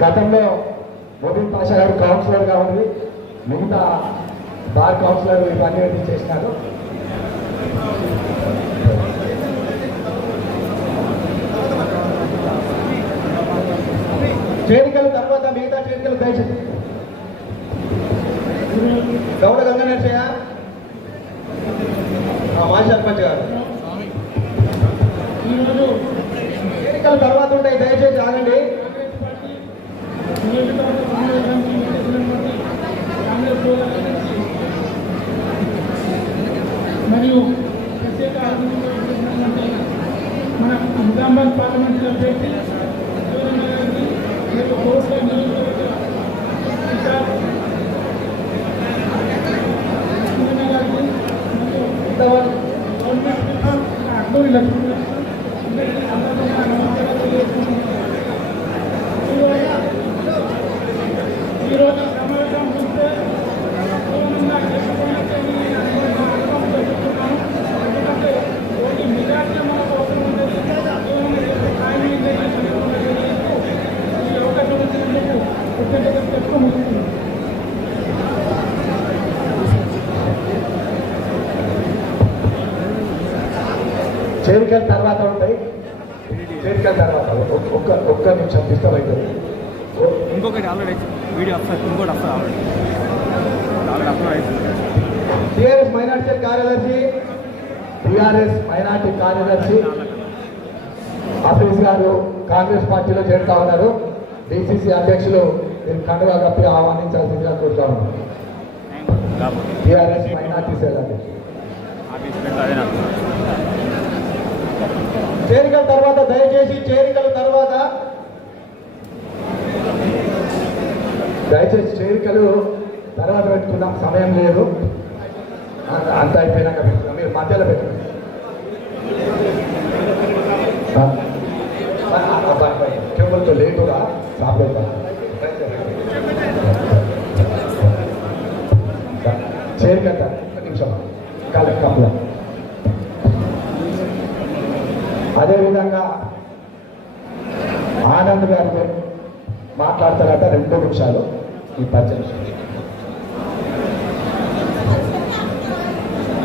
గతంలో మొబీన్ పాషా గారు కౌన్సిలర్గా ఉంది, మిగతా బార్ కౌన్సిలర్ ఇవన్నీ చేసినారు. చేరికల తర్వాత మిగతా చేరికలు దయచేసి గౌడ గంగనర్సయ్య మాజీ సర్పంచ్ గారు చేరికల తర్వాత ఉంటాయి, దయచేసి ఆగండి. మరియు ప్రత్యేక మన నిజామాబాద్ పార్లమెంట్ సభ్యులు అడ్డూరి లక్ష్మీ ఈరోజు సమావేశం చూస్తే ఎందుకంటే ఓన్లీ మెజార్టీ మనకు అవసరం ఉండేది, ఈ అవకాశం వచ్చినందుకు ప్రత్యేకంగా చెప్పుకోబోతున్నాను. చేరికల తర్వాత ఉంటాయి, చేరికల తర్వాత ఒక్క నిమిషం డిస్టర్బ్ అవుతుంది. ఇంకొకటి ఆల్రెడీ వీడియో వస్తుంది, ఇంకోటి వస్తుంది ఆల్రెడీ అప్లోడ్. టీఆర్ఎస్ మైనార్టీ కార్యదర్శి, టీఆర్ఎస్ మైనార్టీ కార్యదర్శి ఆఫీస్ గారు కాంగ్రెస్ పార్టీలో చేరుతా ఉన్నారు. డిసిసి అధ్యక్షులు మీరు కండుగా కప్పి ఆహ్వానించాల్సిందిగా కోరుతాను. టీఆర్ఎస్ మైనార్టీ సెల్ అధ్యక్షులు. చేరికల తర్వాత దయచేసి చేరికల తర్వాత పెట్టుకుందాం, సమయం లేదు, అంత అయిపోయినాక పెట్టుకున్నాం. మీరు మధ్యలో పెట్టుకోండి. కేవలతో లేటుగా సాపలేదు. చేరికల ఒక్క నిమిషం కప్పుల. అదేవిధంగా ఆనంద్ గారితో మాట్లాడతారట 2 నిమిషాలు ఈ పరిచయం.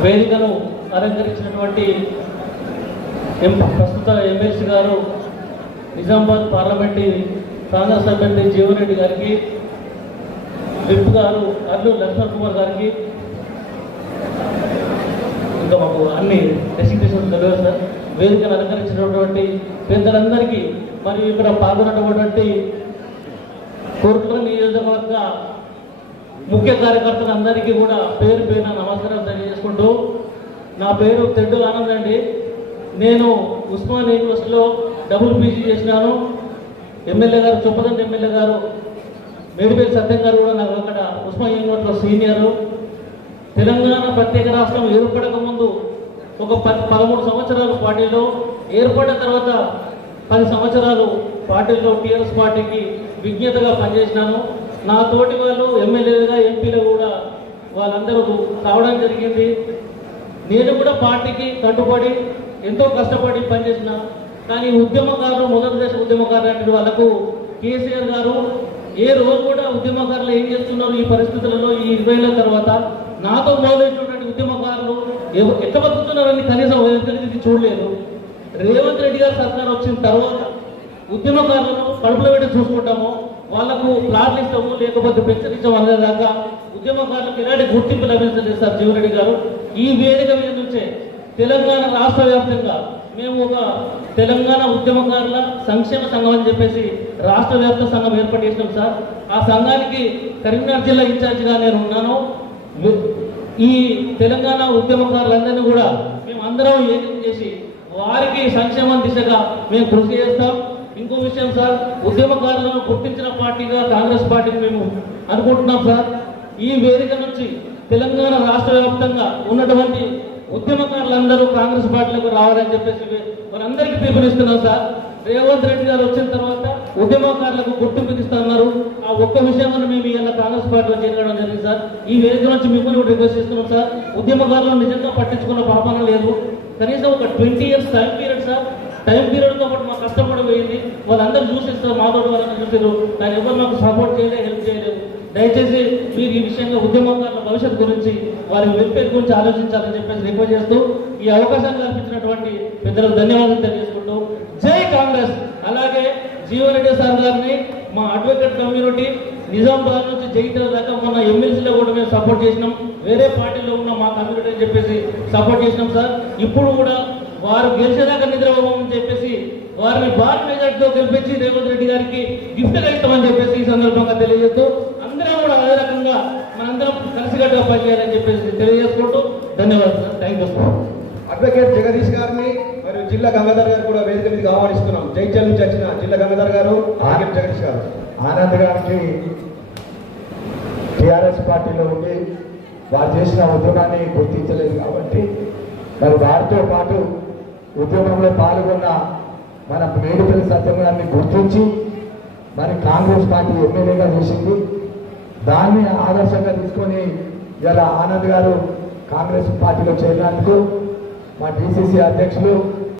వేదికను అలంకరించినటువంటి ప్రస్తుత ఎమ్మెల్సీ గారు, నిజామాబాద్ పార్లమెంటు కాంగ్రెస్ అభ్యర్థి జీవన్ రెడ్డి గారికి, విప్ గారు అల్లు లక్ష్మణ్ కుమార్ గారికి, ఇంకా మాకు అన్ని డెసిగ్నేషన్ తెలియదు సార్. వేదికను అలంకరించినటువంటి పెద్దలందరికీ మరియు ఇక్కడ పాల్గొన్నటువంటి కోరుట్ల నియోజకవర్గ ముఖ్య కార్యకర్తలందరికీ కూడా పేరు పేరున నమస్కారం తెలియజేసుకుంటూ, నా పేరు తెడ్డు ఆనంద్ అండి. నేను ఉస్మానియా యూనివర్సిటీలో డబుల్ పీజీ చేసినాను. ఎమ్మెల్యే గారు చొప్పదండి ఎమ్మెల్యే గారు మేడిపల్లి సత్యం గారు కూడా నాకు అక్కడ ఉస్మానియా యూనివర్సిటీలో సీనియరు. తెలంగాణ ప్రత్యేక రాష్ట్రం ఏర్పడక ముందు ఒక 13 సంవత్సరాలు పార్టీలో, ఏర్పడిన తర్వాత 10 సంవత్సరాలు పార్టీలో టీఆర్ఎస్ పార్టీకి విజ్ఞతగా పనిచేసినాను. నా తోటి వాళ్ళు ఎమ్మెల్యేలుగా ఎంపీలు కూడా వాళ్ళందరూ కావడం జరిగింది. నేను కూడా పార్టీకి కట్టుబడి ఎంతో కష్టపడి పనిచేసిన. కానీ ఉద్యమకారులు, మొదటి దశ ఉద్యమకారులు అంటే వాళ్ళకు కేసీఆర్ గారు ఏ రోజు కూడా ఉద్యమకారులు ఏం చేస్తున్నారు ఈ పరిస్థితులలో, ఈ 20 ఏళ్ళ తర్వాత నాతో మొదలైనటువంటి ఉద్యమకారులు ఎట్లా బతుకుతున్నారని కనీసం చూడలేదు. రేవంత్ రెడ్డి గారు సర్కార్ వచ్చిన తర్వాత ఉద్యమకారులను కడుపులో పెట్టి చూసుకుంటాము, వాళ్లకు ప్లాట్లు ఇస్తాము, లేకపోతే పెన్షన్ ఇచ్చాము అనేదాకా ఉద్యమకారులకు ఎలాంటి గుర్తింపు లభించలేదు సార్ జీవన్ రెడ్డి గారు. ఈ వేదిక మీద నుంచే తెలంగాణ రాష్ట్ర వ్యాప్తంగా మేము ఒక తెలంగాణ ఉద్యమకారుల సంక్షేమ సంఘం అని చెప్పేసి రాష్ట్ర వ్యాప్త సంఘం ఏర్పాటు చేసినాం సార్. ఆ సంఘానికి కరీంనగర్ జిల్లా ఇన్ఛార్జిగా నేను ఉన్నాను. ఈ తెలంగాణ ఉద్యమకారులందరినీ కూడా మేము అందరం ఏకం చేసి వారికి సంక్షేమం దిశగా మేము కృషి చేస్తాం. ఇంకో విషయం సార్, ఉద్యమకారులను గుర్తించిన పార్టీగా కాంగ్రెస్ పార్టీని మేము అనుకుంటున్నాం సార్. ఈ వేదిక నుంచి తెలంగాణ రాష్ట్ర వ్యాప్తంగా ఉన్నటువంటి ఉద్యమకారులందరూ కాంగ్రెస్ పార్టీలకు రావాలని చెప్పేసి వారందరికీ పిలుపునిస్తున్నాం సార్. రేవంత్ రెడ్డి గారు వచ్చిన తర్వాత ఉద్యమకారులకు గుర్తింపు ఇస్తున్నారు. ఆ ఒక్క విషయంలో మేము ఇలా కాంగ్రెస్ పార్టీలో చేరడం జరిగింది సార్. ఈ వేదిక నుంచి మిమ్మల్ని కూడా రిక్వెస్ట్ చేస్తున్నాం సార్. ఉద్యమకారులను నిజంగా పట్టించుకున్న పాపన లేదు. కనీసం ఒక 20 years time period sir. Time పీరియడ్తో పాటు మా కష్టం కూడా పోయింది. వాళ్ళందరూ చూసిస్తారు, మాతో వాళ్ళని చూసారు, కానీ ఎవరు మాకు సపోర్ట్ చేయలేదు, హెల్ప్ చేయలేదు. దయచేసి మీరు ఈ విషయంగా ఉద్యమకారుల భవిష్యత్తు గురించి వారి వెల్ఫేర్ గురించి ఆలోచించాలని చెప్పేసి రిక్వెస్ట్ చేస్తూ ఈ అవకాశాన్ని కల్పించినటువంటి పెద్దలకు ధన్యవాదాలు తెలియజేసుకుంటూ జై కాంగ్రెస్. అలాగే జీవన్ రెడ్డి సార్ గారిని మా అడ్వకేట్ కమ్యూనిటీ నిజామాబాద్ నుంచి జగిత్యాల దాకా మొన్న ఎమ్మెల్సీలో కూడా మేము సపోర్ట్ చేసినాం. వేరే పార్టీలో ఉన్న మా కమ్యూనిటీ అని చెప్పేసి సపోర్ట్ చేసినాం సార్. ఇప్పుడు కూడా వారు గెలిచేదాకా నిద్రపోమని చెప్పేసి వారిని భారీ మెజార్టీతో గెలిపించి రేవంత్ రెడ్డి గారికి గిఫ్ట్గా ఇస్తామని చెప్పేసి ఈ సందర్భంగా తెలియజేస్తూ అందరం కూడా అదే రకంగా మనందరం కలిసికట్టుగా పనిచేయాలని చెప్పేసి తెలియజేసుకుంటూ ధన్యవాదాలు sir. Thank you sir. Advocate Jagadish గారిని మరియు జిల్లా గంగాధర్ గారు కూడా వేదిక మీదకి ఆహ్వానిస్తున్నాం. జైత్యాల నుంచి వచ్చిన జిల్లా గంగాధర్ గారు, అడ్వకేట్ జగదీష్ గారు. ఆనంద్ గారికి టీఆర్ఎస్ పార్టీలో ఉండి వారు చేసిన ఉద్యమాన్ని గుర్తించలేదు కాబట్టి మరి వారితో పాటు ఉద్యమంలో పాల్గొన్న మన మేడిపల్లి సత్యం గారిని గుర్తించి మరి కాంగ్రెస్ పార్టీ ఎమ్మెల్యేగా చేసింది. దాన్ని ఆదర్శంగా తీసుకొని ఇలా ఆనంద్ గారు కాంగ్రెస్ పార్టీలో చేరినందుకు మా డిసిసి అధ్యక్షులు